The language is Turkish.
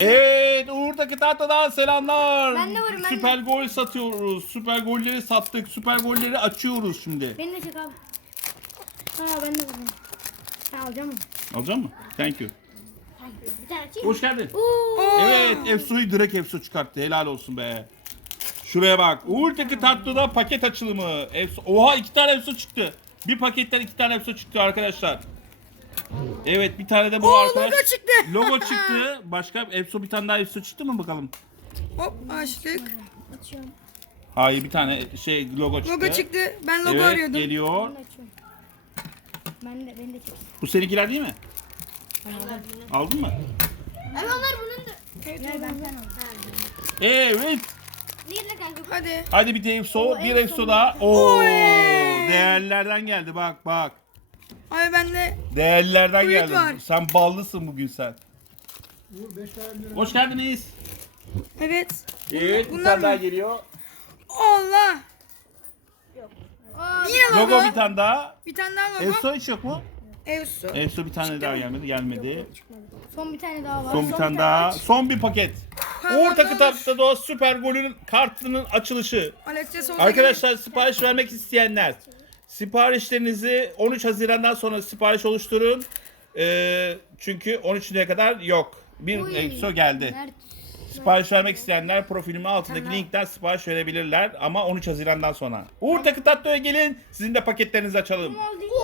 Evet Uğur'daki tahtadan selamlar. Ben de varım, ben de. Süper gol satıyoruz. Süper golleri sattık. Süper golleri açıyoruz şimdi. Beni de çek abi. Ha ben de buradayım. Sen alacak mısın? Alacak mısın? Thank you. Bir tane açayım. Hoş geldin. Oo. Evet Efso'yu direkt Efso çıkarttı. Helal olsun be. Şuraya bak. Uğur'daki tatlıda paket açılımı. Efso. Oha iki tane Efso çıktı. Bir paketten iki tane Efso çıktı arkadaşlar. Evet bir tane de bu Oo, arkadaş. logo çıktı. Logo çıktı. Başka Efso bir tane daha Efso çıktı mı bakalım? Hop açtık. Açıyorum. Hayır bir tane şey logo çıktı. Logo çıktı. Ben logo Evet arıyordum. geliyor. Ben de açıyorum. Ben de, çek. Bu seninkiler değil mi? Aldın mı? Abi onlar bunun da. Evet, ben sen al. Evet. Nerede kanka? Hadi. Hadi bir de Efso, O bir son- daha. Oo, Oy. değerlerden geldi bak bak. Abi bende Değerlerden Fruit geldi. var. Sen ballısın bugün sen. Hoş geldiniz. evet. Evet, bir Bunlar tane daha geliyor. Allah. Yine logo. Logo bir tane daha. Bir tane daha logo. Efso hiç yok mu? Evsu. Efso bir tane daha gelmedi, gelmedi. son bir tane daha var. Son bir tane daha. Son bir paket. Uğur Takı. Tatlı'da Doğa Süper Golü'nün kartının açılışı. Alexia. Arkadaşlar sipariş vermek isteyenler siparişlerinizi 13 Haziran'dan sonra sipariş oluşturun. Ee, çünkü 13'üne kadar yok. Bir Uy. EXO geldi. Mert. Sipariş vermek isteyenler profilimin altındaki linkten sipariş verebilirler ama 13 Haziran'dan sonra. Uğur Takı Tatlı'ya gelin sizin de paketlerinizi açalım. Oldu.